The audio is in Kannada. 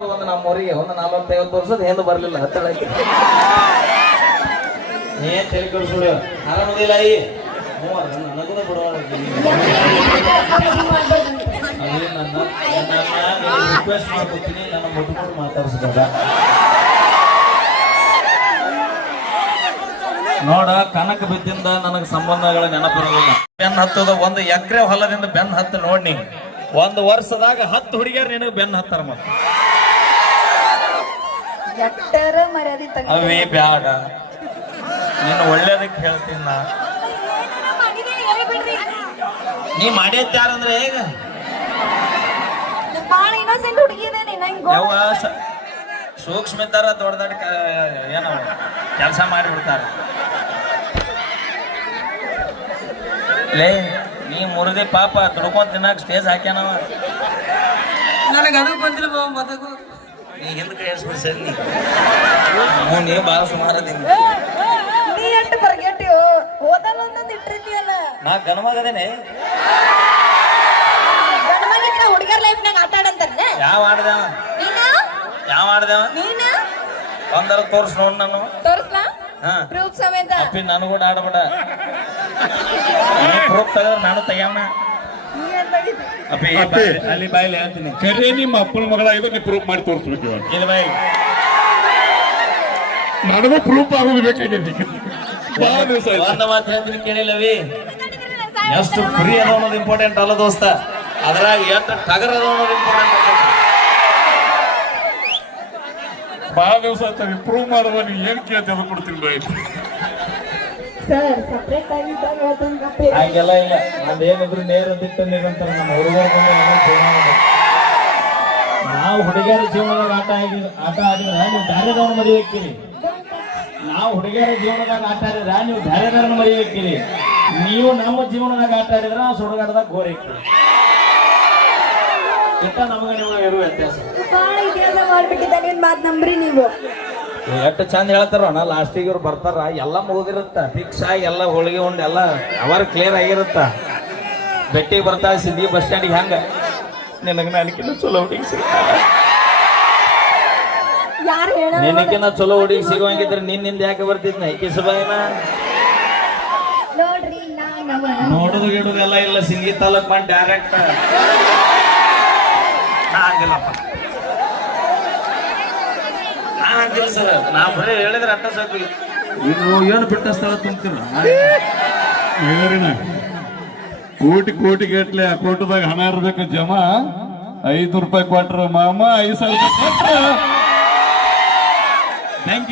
ಒಂದು ನಮ್ಮ ಊರಿಗೆ ಒಂದು ನಲವತ್ತೈವತ್ತು ವರ್ಷದ ಏನು ಬರಲಿಲ್ಲ ಹತ್ತಳಕ್ಕೆ ಏನ್ ತಲೆ ಹುಡು ಆರಾಮದಿಲ್ಲ ಈ? ನಗುನ ನನ್ನ ರಿಕ್ವೆಸ್ಟ್ ಮಾಡ್ಕೊತೀನಿ ನನ್ನ ಮುಟ್ಕೊಂಡು ಮಾತಾಡ್ಸ್ಬೇಡ. ನೋಡ, ಕನಕ ಬಿದ್ದಿಂದ ನನಗೆ ಸಂಬಂಧಗಳ ನೆನಪಿರೋದಿಲ್ಲ. ಬೆನ್ ಹತ್ತದ ಒಂದು ಎಕರೆ ಹೊಲದಿಂದ ಬೆನ್ ಹತ್ತು ನೋಡಿ ಒಂದು ವರ್ಷದಾಗ ಹತ್ತು ಹುಡುಗಿಯರು ನಿನಗೆ ಬೆನ್ ಹತ್ತಾರ ಮತ್ತೆ. ಎಟ್ಟರ ಮರ್ಯಾದೆ ಅವೇ ಬ್ಯಾಡ. ನೀನು ಒಳ್ಳೇದಕ್ಕೆ ಹೇಳ್ತೀನಿ ನಾ. ನೀ ಮಾಡಿದ್ದ ಯಾರಂದ್ರೆ ಹೇಗ? ಬಾಳ ಇನ್ನೋಸೆಂಟ್ ಹುಡುಗಿ ಇದೇನೆ ನಂಗೆ ಇದ್ದಾರ ದೊಡ್ಡದಾಡಿ ಏನೋ ಕೆಲಸ ಮಾಡಿಬಿಡ್ತಾರ. ಲೇ ನೀ ಮುರಿದಿ ಪಾಪ ದುಡ್ಕೊಂಡ್ ತಿನ್ನಕ್ ಸ್ಟೇಜ್ ಹಾಕ್ಯಾನವ. ನನಗೆ ಅದು ಬಂದಿಲ್ಲ ಮತ್ತೆ ಮದಗು ನೀ ಹಿಂದಕ್ಕೆ ಕೈ ಸರಿ ನೀ ಹ್ಞೂ ನೀ ಭಾಳ ಸುಮಾರು ಅದಿನಿ ನೀ ಎಂಟು ಬರ್ಗೆಟ್ಟಿ? ಓದಲ್ಲ ಒಂದೊಂದು ಇಟ್ಟಿರ್ತೀಯಲ್ಲ. ನಾ ಗಣಮಗದೇನೆ ಗಣಮಗಿನ ಹುಡುಗರ ಲೈಫ್ನಾಗ ಆಟ ಆಡಂತಾರಲ್ಲ ಯಾವ ಆಡ್ದೇವ ನೀನು? ಯಾವ ಆಡ್ದೇವ ನೀನು? ಒಂದರ ತೋರ್ಸ್ ನೋಡ್ ನಾನು. ತೋರಿಸ್ಲಾ? ಹಾ. ಪ್ರೂಫ್ ಸಮೇತ? ಅಪ್ಪಿ ನಾನು ಕೂಡ ಆಡಬೇಡ ಪ್ರೂಫ್ ತೆಗೆದ್ರೆ ನಾನು ತೆಗ್ಯಾಮ ನೀ ಏನ್ ತೆಗಿತಿ? ಅಪ್ಪಿ. ಬಾಯ್ಲಿ- ಅಲ್ಲಿ ಬಾಯ್ಲಿ ಹೇಳ್ತೀನಿ ಕರೆ ನಿಮ್ಮ ಅಪ್ಪನ ಮಗಳ ಇದು ನೀವು ಪ್ರೂಫ್ ಮಾಡಿ ತೋರಿಸ್ಬೇಕು ಇವಾಗ. ಇಲ್ಲಿ ಬಾಯ್. ನನಗೂ ಪ್ರೂಫ್ ಆಗೋದು ಬೇಕಾಗೈತಿ ಭಾಳ ದಿವಸ ಆಯ್ತು. ಒಂದ ಮಾತು ಹೇಳ್ತೀನಿ ಕೇಳಿಲ್ಲವಿ ಎಷ್ಟು ಫ್ರೀ ಅದ ಅನ್ನೋದು ಇಂಪಾರ್ಟೆಂಟ್ ಅಲ್ಲ ದೋಸ್ತ. ಅದ್ರಾಗ ಎಷ್ಟು ಟಗರ್ ಅದ ಅನ್ನೋದು ಇಂಪಾರ್ಟೆಂಟ್ ಬಹಳ ದಿವಸ ಆಯ್ತು ಪ್ರೂವ್ ಮಾಡುವ ನೀವು ಏನ್ ಕೇಳ್ತೀವಿ ಅದು ಕೊಡ್ತೀನಿ ಬೈ ಸರ್ ಸಪ್ರೇಟ್ ಹೇಳ್ತೀನಿ ಹಂಗೆಲ್ಲ ಇಲ್ಲ. ನಮ್ದು ಏನಿದ್ರು ನೇರ ದಿಟ್ಟ ನಿರಂತರ ನಮ್ಮ ಹುಡುಗರ ಏನೋ ಜೀವನ. ನಾವು ಹುಡುಗಿಯರ ಜೀವನದಾಗ ಆಟ ಆಗಿ ಆಟ ಆಡಿದ್ರೆ ನೀವು ಬ್ಯಾರೆದವ್ರ ಮರಿ ಹಾಕಿರಿ ನಾವು ಹುಡುಗಿಯರ ಜೀವನದಾಗ ಆಟ ಆಡಿದ್ರೆ ನೀವು ಬ್ಯಾರೆದವ್ರನ್ನ ಮರಿ ಹಾಕಿರಿ ನೀವು ನಮ್ಮ ಜೀವನದಾಗ ಆಟ ಆಡಿದ್ರೆ ನಾವು ಸುಡುಗಾಡದಾಗ ಗೋರ್ ಹಾಕ್ತೀವಿ. ಇಟ್ಟ ನಮಗೆ ನಿಮಗೆ ಇರುವ ವ್ಯತ್ಯಾಸ. ಬಾಳ ಇತಿಹಾಸ ನಿನ್ ನಂಬ್ರಿ ನೀವು. ಎಷ್ಟು ಚಂದ ಹೇಳ್ತಾರ ನಾ ಲಾಸ್ಟಿಗೆ ಇವ್ರು ಬರ್ತಾರ ಎಲ್ಲ ಮುಗಿದಿರುತ್ತ ಫಿಕ್ಸ್ ಆಗಿ ಎಲ್ಲ ಹೋಳಿಗೆ ಉಂಡು ಎಲ್ಲ ಅವರ್ ಕ್ಲಿಯರ್ ಆಗಿರುತ್ತ. ಬೆಟ್ಟಿಗೆ ಬರ್ತಾ ಸಿದ್ದಿ ಬಸ್ ಸ್ಟ್ಯಾಂಡಿಗೆ ಹೆಂಗೆ? ನಿನಗೆ ನನಗಿನ್ನ ಚಲೋ ಹುಡುಗಿ ಸಿಗ ನಿನಗಿನ್ನ ಚಲೋ ಹುಡುಗಿ ಸಿಗುವಂಗಿದ್ರೆ ನಿನ್ನಿಂದ ಯಾಕೆ ಬರ್ತಿದ್ನ? ಕಿಸಬಾಯಿನ? ನೋಡುದು ಗಿಡುದೆಲ್ಲ ಇಲ್ಲ ಸಿಂಗಿ ತಾಲೂಕ್ ಮಾಡಿ ಡೈರೆಕ್ಟ್ ನಾ ಹಂಗಿಲ್ಲಪ್ಪ ನಾ ಹಂಗಿಲ್ಲ ಸರ್. ನಾ ಬರೀ ಹೇಳಿದ್ರೆ ಅಟ್ಟ ಏನು ಬಿಟ್ಟ ಸ್ಥಳ ಹೇಳಿರಿನ ಕೋಟಿ ಕೋಟಿ ಗಟ್ಲೆ ಕೋಟದಾಗ ಹಣ ಇರ್ಬೇಕು ಜಮಾ. ಐದು ರೂಪಾಯಿ ಕೊಟ್ರ ಮಾಮ, ಐದು ಸಾವಿರ ಥ್ಯಾಂಕ್